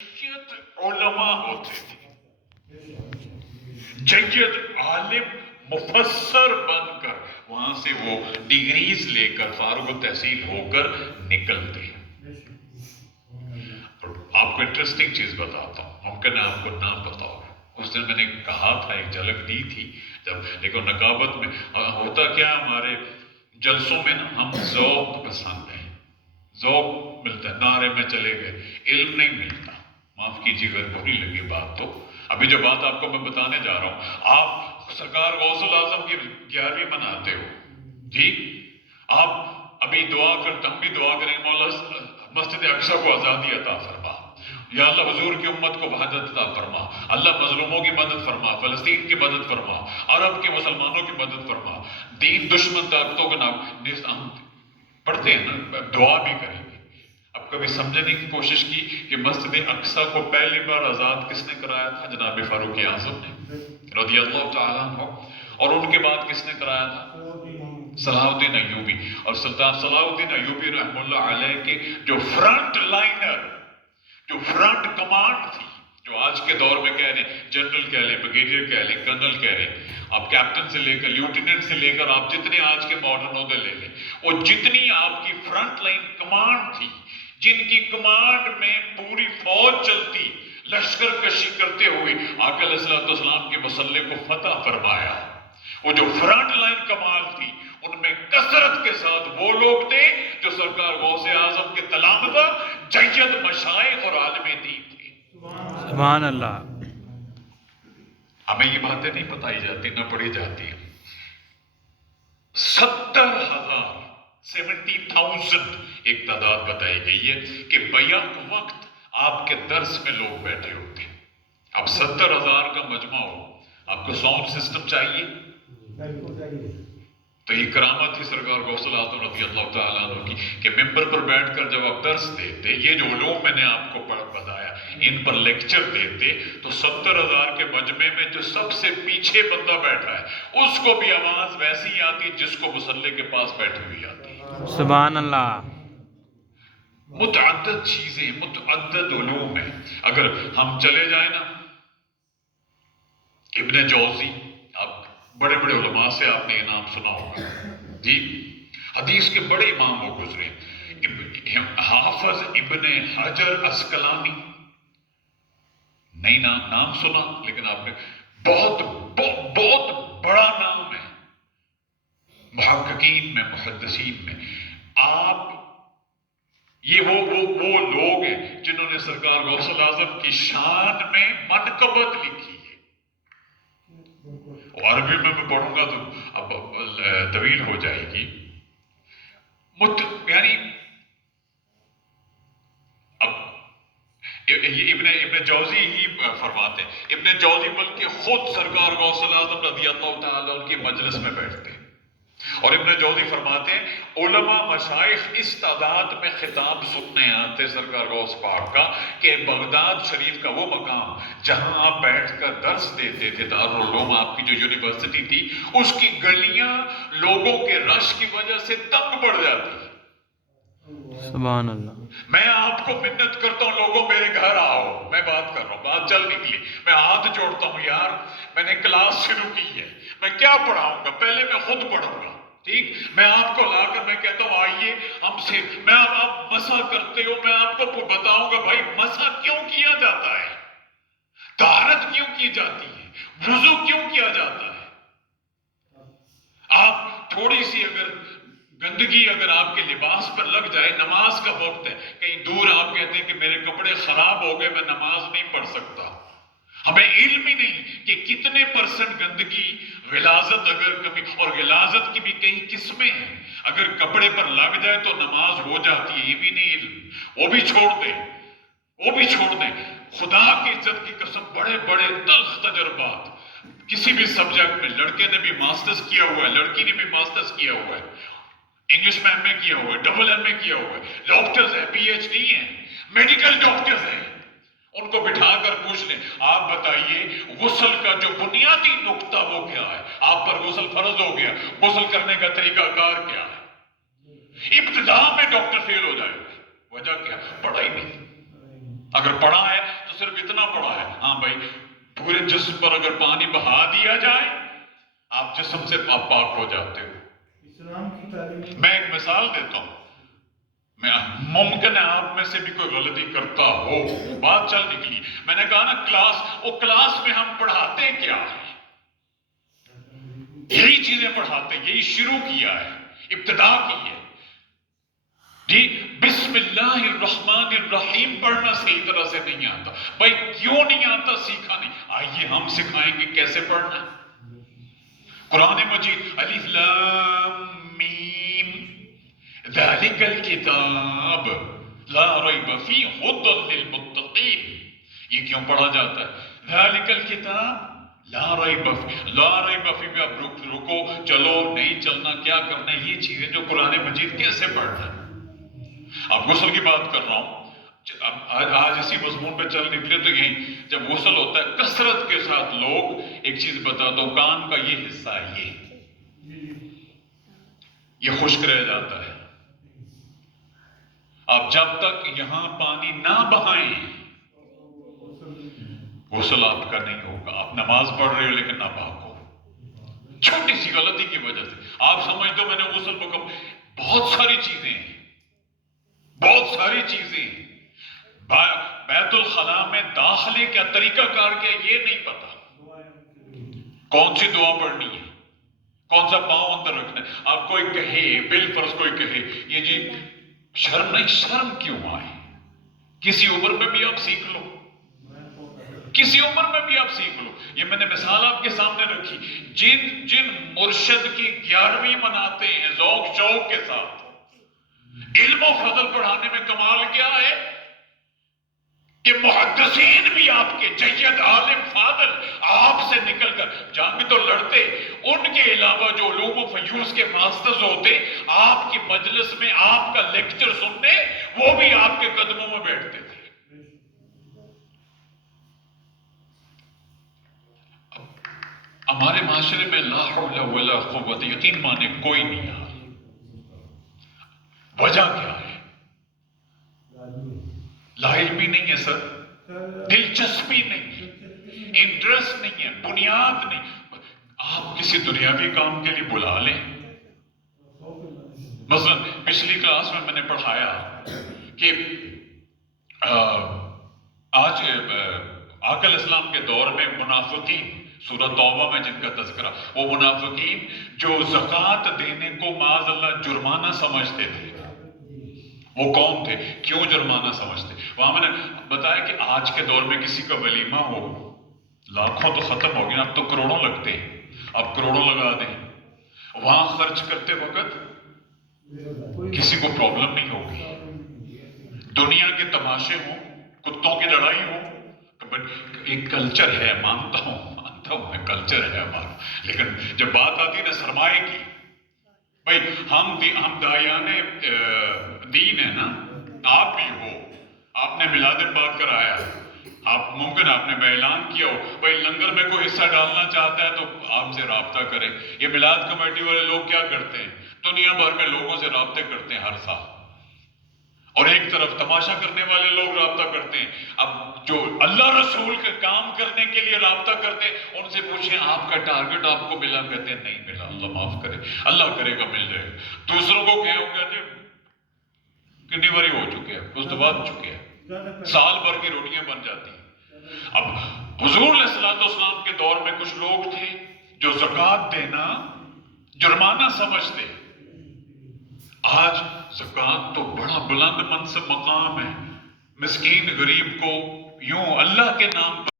जैद उलमा होते थे, जैद आलिम मुफस्सर बनकर वहां से वो डिग्रीज लेकर फारुग तहसील होकर निकलते हैं। आपको इंटरेस्टिंग चीज बताता हूँ, मुमकिन है आपको ना पता हो। उस दिन मैंने कहा था, एक झलक दी थी, जब देखो नकाबत में होता क्या, हमारे जलसों में ना हम ज़ौक़ पसंद है, ज़ौक़ मिलता है, नारे में चले गए, इल्म नहीं मिलता। माफ कीजिएगा बुरी लगी बात तो। अभी जो बात आपको मैं बताने जा रहा हूँ, आप सरकार गौसुल आजम की 11वीं मनाते हो जी, आप अभी दुआ करते, हम भी दुआ करेंगे, मौला मस्जिद अक्सा को आज़ादी अता फरमा, या अल्लाह हुजूर की उम्मत को वहदत अता फरमा, अल्लाह मजलूमों की मदद फरमा, फलस्तीन की मदद फरमा, अरब के मुसलमानों की मदद फरमा, दीन दुश्मन ताकतों के नाम हम पढ़ते हैं ना, दुआ भी करेंगे। अब कभी समझने की कोशिश की कि मस्जिद अक्सा को पहली बार आज़ाद किसने कराया था? जनाब फारूक आज़म ने रज़ियल्लाहु ताला अन्हु। और उनके बाद किसने कराया था? सलाहुद्दीन अय्यूबी। और सुल्तान सलाहुद्दीन अय्यूबी रहमतुल्लाह अलैह के जो फ्रंट लाइनर, जो फ्रंट कमांड थी, जो आज के दौर में कह रहे जनरल कह लें, ब्रिगेडियर कह लें, कर्नल कह लें, आप कैप्टन से लेकर लेफ्टिनेंट से लेकर आप जितने आज के मॉडर्न ओहदे ले लें, वो जितनी आपकी फ्रंट लाइन कमांड थी, जिनकी कमांड में पूरी फौज चलती, लश्कर कशी करते हुए आका अलैहिस्सलाम के मसल्ले को फतह फरमाया, वो जो फ्रंट लाइन कमाल थी, उनमें कसरत के साथ वो लोग थे जो सरकार गौसे आजम के तलामदा, जैद मशाइख और आलिम दीन थे। सुभान अल्लाह। हमें ये बातें नहीं बताई जाती, न पढ़ी जाती है। 70,000 एक तादाद बताई गई है कि बैक वक्त आपके दर्स में लोग बैठे होते हैं। अब 70,000 का मजमा हो, आपको साउंड सिस्टम चाहिए, तो ये करामत थी सरकार गौसुल आज़म रज़ियल्लाहु ताला अन्हु की कि मिंबर पर बैठकर जब आप दर्स देते, ये जो उलूम मैंने आपको बताया, इन पर लेक्चर देते, तो 70,000 के मजमे में जो सबसे पीछे बंदा बैठा है, उसको भी आवाज वैसी आती जिसको मुसल्ले के पास बैठी हुई आती। सुभान अल्लाह। मुतअद्दिद चीजें, मुतअद्दिद उलूम है। अगर हम चले जाए ना, इब्ने जौजी, आप बड़े बड़े उलमा से आपने ये नाम सुना होगा जी, हदीस के बड़े इमाम वो गुजरे, हाफिज इब्ने हजर अस्कलानी, नहीं नाम सुना, लेकिन आपने बहुत बहुत बड़ा नाम है मुहक्किकीन में, मुहद्दिसीन में। आप ये वो लोग हैं जिन्होंने सरकार गौसुल आज़म की शान में मनकबत लिखी है। अरबी में मैं पढ़ूंगा तो अब तवील हो जाएगी। यानी अब इब्ने जौजी ही फरमाते हैं, इब्ने जौजी बल्कि खुद सरकार गौसुल आज़म रज़ियल्लाहु ताला उनकी मजलिस में बैठते हैं, और इब्ने जौजी फरमाते हैं उलमा मशाइख इस तादाद में खिताब सुनने आते सरकार गौस पाक का कि बगदाद शरीफ का वो मकाम जहां आप बैठकर दर्स देते थे, दारुल उलूम आपकी जो यूनिवर्सिटी थी, उसकी गलियां लोगों के रश की वजह से तंग पड़ जाती। सुभान अल्लाह। मैं आपको मिन्नत करता हूं, लोगों मेरे घर आओ, मैं बात कर रहा हूं, बात चल निकली, मैं हाथ जोड़ता हूं, यार मैंने क्लास शुरू की है, मैं क्या पढ़ाऊंगा, पहले मैं खुद पढ़ूंगा, ठीक, मैं आपको लाकर मैं कहता हूं आइए हमसे, मैं आप मसा करते हो, मैं आपको बताऊंगा भाई मसा क्यों किया जाता है, ताहरत क्यों की जाती है, वुजू क्यों किया जाता है। आप थोड़ी सी अगर गंदगी अगर आपके लिबास पर लग जाए, नमाज का वक्त है, कहीं दूर आप कहते हैं कि मेरे कपड़े खराब हो गए, मैं नमाज नहीं पढ़ सकता। हमें इल्म ही नहीं कि कितने % गंदगी गिलाजत, अगर कभी, और गिलाजत की भी कई किस्में हैं, अगर कपड़े पर लग जाए तो नमाज हो जाती है, ये भी नहीं इल्म, वो भी छोड़ दें, वो भी छोड़ दें। खुदा की इज्जत की कसम, बड़े बड़े तल्ख तजर्बात किसी भी सब्जेक्ट में, लड़के ने भी मास्टर्स किया हुआ है, लड़की ने भी मास्टर्स किया हुआ है, इंग्लिश में MA किया हुआ है, डबल MA किया हुआ है, डॉक्टर्स है, PhD हैं, मेडिकल डॉक्टर्स हैं, उनको बिठाकर पूछ लें, आप बताइए गुस्ल का जो बुनियादी नुक्ता वो क्या है, आप पर गुस्ल फर्ज हो गया, गुस्ल करने का तरीकाकार क्या है, इब्तिदा में डॉक्टर फेल हो जाएगा, वजह क्या, पढ़ा ही नहीं। اگر پڑھا ہے تو صرف اتنا پڑھا ہے، ہاں بھائی پورے جسم پر اگر پانی بہا دیا جائے آپ جسم سے آپ پاک ہو جاتے ہو۔ اسلام کی تعلیم میں ایک مثال دیتا ہوں، ممکن ہے آپ میں سے بھی کوئی غلطی کرتا ہو، بات چل نکلی، میں نے کہا نا کلاس میں ہم پڑھاتے کیا ہے؟ یہی چیزیں پڑھاتے، یہی شروع کیا ہے، ابتدا کی ہے جی۔ بسم اللہ الرحمن الرحیم پڑھنا صحیح طرح سے نہیں آتا، بھائی کیوں نہیں آتا؟ سیکھا نہیں، آئیے ہم سکھائیں گے کیسے پڑھنا ہے۔ قرآن مجید الف لام میم ذالک الکتاب لا ریب فیہ ھدی للمتقین، یہ کیوں پڑھا جاتا ہے؟ ذالک الکتاب لا ریب فیہ بھی آپ رکو چلو نہیں چلنا کیا کرنا ہے، یہ چیزیں جو قرآن مجید کیسے پڑھنا ہے۔ اب غسل کی بات کر رہا ہوں، آج اسی مضمون پہ چل نکلے تو یہی جب غسل ہوتا ہے کثرت کے ساتھ لوگ، ایک چیز بتا دو، کان کا یہ حصہ ہے یہ خشک رہ جاتا ہے۔ آپ جب تک یہاں پانی نہ بہائیں غسل آپ کا نہیں ہوگا، آپ نماز پڑھ رہے ہو لیکن ناپاک ہو، چھوٹی سی غلطی کی وجہ سے۔ آپ سمجھتے ہو میں نے غسل کو بہت ساری چیزیں ہیں، بہت ساری چیزیں، بیت الخلاء میں داخلے کا طریقہ کار کیا یہ نہیں پتا، کون سی دعا پڑھنی ہے، کون سا پاؤں اندر رکھنا ہے۔ آپ کوئی کہے بالفرض کوئی کہے یہ جی شرم نہیں، شرم کیوں آئے؟ کسی عمر میں بھی آپ سیکھ لو، کسی عمر میں بھی آپ سیکھ لو۔ یہ میں نے مثال آپ کے سامنے رکھی، جن مرشد کی 11ویں مناتے ہیں ذوق شوق کے ساتھ، علم و فضل پڑھانے میں کمال کیا ہے کہ محدثین بھی آپ کے جید عالم فاضل آپ سے نکل کر جنگ تو لڑتے، ان کے علاوہ جو علوم و فیوز کے ماسٹرز ہوتے آپ کی مجلس میں آپ کا لیکچر سننے، وہ بھی آپ کے قدموں میں بیٹھتے تھے۔ ہمارے معاشرے میں لا حول ولا قوت یقین مانے کوئی نہیں آ، وجہ کیا ہے؟ لا علمی نہیں ہے سر، دلچسپی نہیں ہے، انٹرسٹ نہیں ہے، بنیاد نہیں۔ آپ کسی دنیاوی کام کے لیے بلا لیں، مثلا پچھلی کلاس میں نے پڑھایا کہ آج آقا علیہ السلام کے دور میں منافقین، سورہ توبہ میں جن کا تذکرہ، وہ منافقین جو زکوٰۃ دینے کو معاذ اللہ جرمانہ سمجھتے تھے، وہ کون تھے؟ کیوں جرمانہ سمجھتے؟ وہاں میں نے بتایا کہ آج کے دور میں کسی کا ولیمہ ہو، لاکھوں تو ختم ہو گیا، اب تو کروڑوں لگتے ہیں، اب کروڑوں لگا دیں، وہاں خرچ کرتے وقت کسی کو پرابلم نہیں ہوگی۔ دنیا کے تماشے ہوں، کتوں کی لڑائی ہو، ایک کلچر ہے، مانتا ہوں میں کلچر ہے ہمارا، لیکن جب بات آتی ہے نا سرمایہ کی، بھائی ہم داعیان دین ہے نا، آپ بھی ہو، آپ نے میلاد پاک کرایا، آپ ممکن آپ نے اعلان کیا ہو، بھائی لنگر میں کوئی حصہ ڈالنا چاہتا ہے تو آپ سے رابطہ کریں۔ یہ میلاد کمیٹی والے لوگ کیا کرتے ہیں؟ دنیا بھر میں لوگوں سے رابطے کرتے ہیں ہر سال، اور ایک طرف تماشا کرنے والے لوگ رابطہ کرتے ہیں۔ اب جو اللہ رسول کے کام کرنے کے لیے رابطہ کرتے ہیں ان سے پوچھیں آپ کا ٹارگٹ آپ کو ملا؟ کہتے ہیں نہیں ملا، اللہ معاف کرے، اللہ کرے گا مل جائے گا۔ دوسروں کو کہے ہوگا جی کتنی باری ہو چکے ہیں، اس دبا چکے ہیں، سال بھر کی روٹیاں بن جاتی ہیں۔ اب حضور علیہ السلام کے دور میں کچھ لوگ تھے جو زکوٰۃ دینا جرمانہ سمجھتے، آج زکوٰۃ تو بڑا بلند منصب مقام ہے، مسکین غریب کو یوں اللہ کے نام پر